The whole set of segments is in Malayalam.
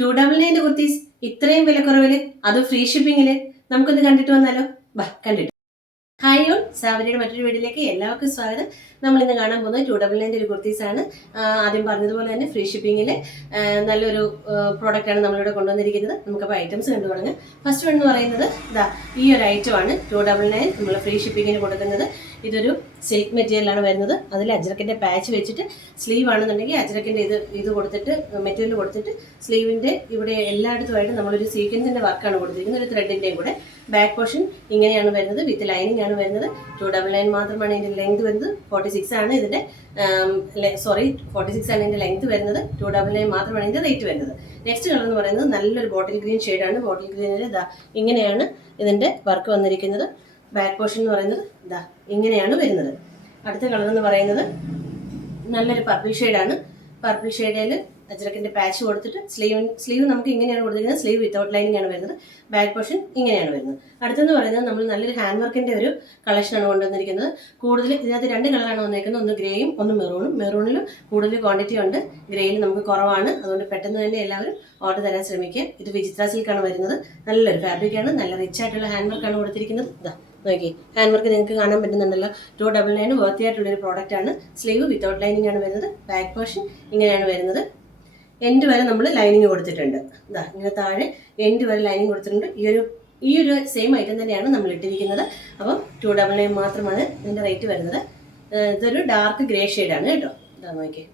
299 കുർത്തീസ് ഇത്രയും വിലക്കുറവിൽ, അത് ഫ്രീ ഷിപ്പിങ്ങിൽ. നമുക്കൊന്ന് കണ്ടിട്ട് വന്നാലോ? ബാ, കണ്ടിട്ട്. ഹായ് ഓൾ, സാവരിയുടെ മറ്റൊരു വീഡിയോയിലേക്ക് എല്ലാവർക്കും സ്വാഗതം. നമ്മൾ ഇന്ന് കാണാൻ പോകുന്നത് 299 ഒരു കുർത്തീസാണ്. ആദ്യം പറഞ്ഞതുപോലെ തന്നെ ഫ്രീ ഷിപ്പിങ്ങിൽ നല്ലൊരു പ്രോഡക്റ്റാണ് നമ്മളിവിടെ കൊണ്ടുവന്നിരിക്കുന്നത്. നമുക്കപ്പോൾ ഐറ്റംസ് കണ്ടു തുടങ്ങാം. ഫസ്റ്റ് വൺ എന്ന് പറയുന്നത് ഇതാ ഈ ഒരു ഐറ്റമാണ് 299 നമ്മൾ ഫ്രീ ഷിപ്പിങ്ങിന് കൊടുക്കുന്നത്. ഇതൊരു സിൽക്ക് മെറ്റീരിയലാണ് വരുന്നത്. അതിൽ അജ്രക്കിൻ്റെ പാച്ച് വെച്ചിട്ട് സ്ലീവ് ആണെന്നുണ്ടെങ്കിൽ അജ്രക്കിൻ്റെ ഇത് കൊടുത്തിട്ട് മെറ്റീരിയൽ കൊടുത്തിട്ട് സ്ലീവിൻ്റെ ഇവിടെ എല്ലായിടത്തുമായിട്ട് നമ്മളൊരു സീക്വൻസിൻ്റെ വർക്കാണ് കൊടുത്തിരിക്കുന്നത്, ഒരു ത്രെഡിൻ്റെയും കൂടെ. ബാക്ക് പോർഷൻ ഇങ്ങനെയാണ് വരുന്നത്, വിത്ത് ലൈനിങ് ആണ് വരുന്നത്. 299 മാത്രമാണ് ഇതിൻ്റെ ലെങ്ത് വരുന്നത്. 46 ആണ് ഇതിൻ്റെ 46 ആണ് ഇതിൻ്റെ ലെങ്ത് വരുന്നത്. 299 മാത്രമാണ് ഇതിൻ്റെ റേറ്റ് വരുന്നത്. നെക്സ്റ്റ് കളർ എന്ന് പറയുന്നത് നല്ലൊരു ബോട്ടിൽ ഗ്രീൻ ഷെയ്ഡാണ്. ബോട്ടിൽ ഗ്രീനിൽ ഇതാ ഇങ്ങനെയാണ് ഇതിൻ്റെ വർക്ക് വന്നിരിക്കുന്നത്. ബാക്ക് പോർഷൻ എന്ന് പറയുന്നത് ഇതാ ഇങ്ങനെയാണ് വരുന്നത്. അടുത്ത കളർ എന്ന് പറയുന്നത് നല്ലൊരു പർപ്പിൾ ഷെയ്ഡാണ്. പർപ്പിൾ ഷെയ്ഡിൽ അജ്രക്കിൻ്റെ പാച്ച് കൊടുത്തിട്ട് സ്ലീവ് നമുക്ക് ഇങ്ങനെയാണ് കൊടുത്തിരിക്കുന്നത്. സ്ലീവ് വിത്തൗട്ട് ലൈനിങ് ആണ് വരുന്നത്. ബാക്ക് പോർഷൻ ഇങ്ങനെയാണ് വരുന്നത്. അടുത്തെന്ന് പറയുന്നത് നമ്മൾ നല്ലൊരു ഹാൻഡ് വർക്കിൻ്റെ ഒരു കളക്ഷനാണ് കൊണ്ടുവന്നിരിക്കുന്നത്. കൂടുതൽ ഇതിനകത്ത് 2 കളറാണ് വന്നിരിക്കുന്നത്, ഒന്ന് ഗ്രേയും ഒന്ന് മെറൂണും. മെറൂണിലും കൂടുതൽ ക്വാണ്ടിറ്റി ഉണ്ട്, ഗ്രേയിൽ നമുക്ക് കുറവാണ്. അതുകൊണ്ട് പെട്ടെന്ന് തന്നെ എല്ലാവരും ഓർഡർ തരാൻ ശ്രമിക്കുക. ഇത് വിചിത്ര സിൽക്കാണ് വരുന്നത്. നല്ലൊരു ഫാബ്രിക്കാണ്, നല്ല റിച്ച് ആയിട്ടുള്ള ഹാൻഡ് വർക്കാണ് കൊടുത്തിരിക്കുന്നത്. ഇതാ നോക്കി, ഹാൻഡ് വർക്ക് നിങ്ങൾക്ക് കാണാൻ പറ്റുന്നുണ്ടല്ലോ. 299 വർത്തി ആയിട്ടുള്ളൊരു പ്രോഡക്റ്റാണ്. സ്ലീവ് വിത്തൗട്ട് ലൈനിങ് ആണ് വരുന്നത്. ബാക്ക് പോർഷൻ ഇങ്ങനെയാണ് വരുന്നത്. എൻഡ് വരെ നമ്മൾ ലൈനിങ് കൊടുത്തിട്ടുണ്ട്. ഇതാ ഇങ്ങനെ താഴെ എൻഡ് വരെ ലൈനിങ് കൊടുത്തിട്ടുണ്ട്. ഈ ഒരു സെയിം ഐറ്റം തന്നെയാണ് നമ്മൾ ഇട്ടിരിക്കുന്നത്. അപ്പം 299 മാത്രമാണ് ഇതിൻ്റെ റേറ്റ് വരുന്നത്. ഇതൊരു ഡാർക്ക് ഗ്രേ ഷെയ്ഡാണ് കേട്ടോ. ഇതാ നോക്കി,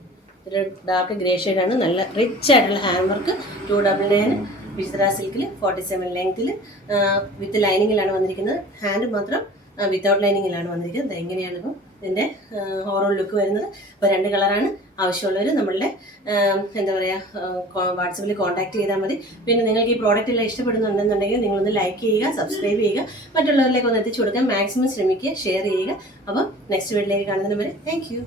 ഒരു ഡാർക്ക് ഗ്രേ ഷെയ്ഡാണ്. നല്ല റിച്ച് ആയിട്ടുള്ള ഹാൻഡ് വർക്ക്. 299 വിചിത്ര സിൽക്കിൽ 47 ലെങ്ത്തിൽ വിത്ത് ലൈനിങ്ങിലാണ് വന്നിരിക്കുന്നത്. ഹാൻഡ് മാത്രം വിത്തൗട്ട് ലൈനിങ്ങിലാണ് വന്നിരിക്കുന്നത്. എങ്ങനെയാണ് ഇപ്പോൾ ഇതിൻ്റെ ഓവറോൾ ലുക്ക് വരുന്നത്. അപ്പോൾ 2 കളറാണ്. ആവശ്യമുള്ളവർ നമ്മളുടെ എന്താ പറയുക വാട്സപ്പിൽ കോൺടാക്ട് ചെയ്താൽ മതി. പിന്നെ നിങ്ങൾക്ക് ഈ പ്രോഡക്റ്റ് എല്ലാം ഇഷ്ടപ്പെടുന്നുണ്ടെന്നുണ്ടെങ്കിൽ നിങ്ങളൊന്ന് ലൈക്ക് ചെയ്യുക, സബ്സ്ക്രൈബ് ചെയ്യുക, മറ്റുള്ളവരിലേക്ക് ഒന്ന് എത്തിച്ചു കൊടുക്കാൻ മാക്സിമം ശ്രമിക്കുക, ഷെയർ ചെയ്യുക. അപ്പോൾ നെക്സ്റ്റ് വീഡിയോയിലേക്ക് കാണുന്നതിന് വരെ താങ്ക് യു.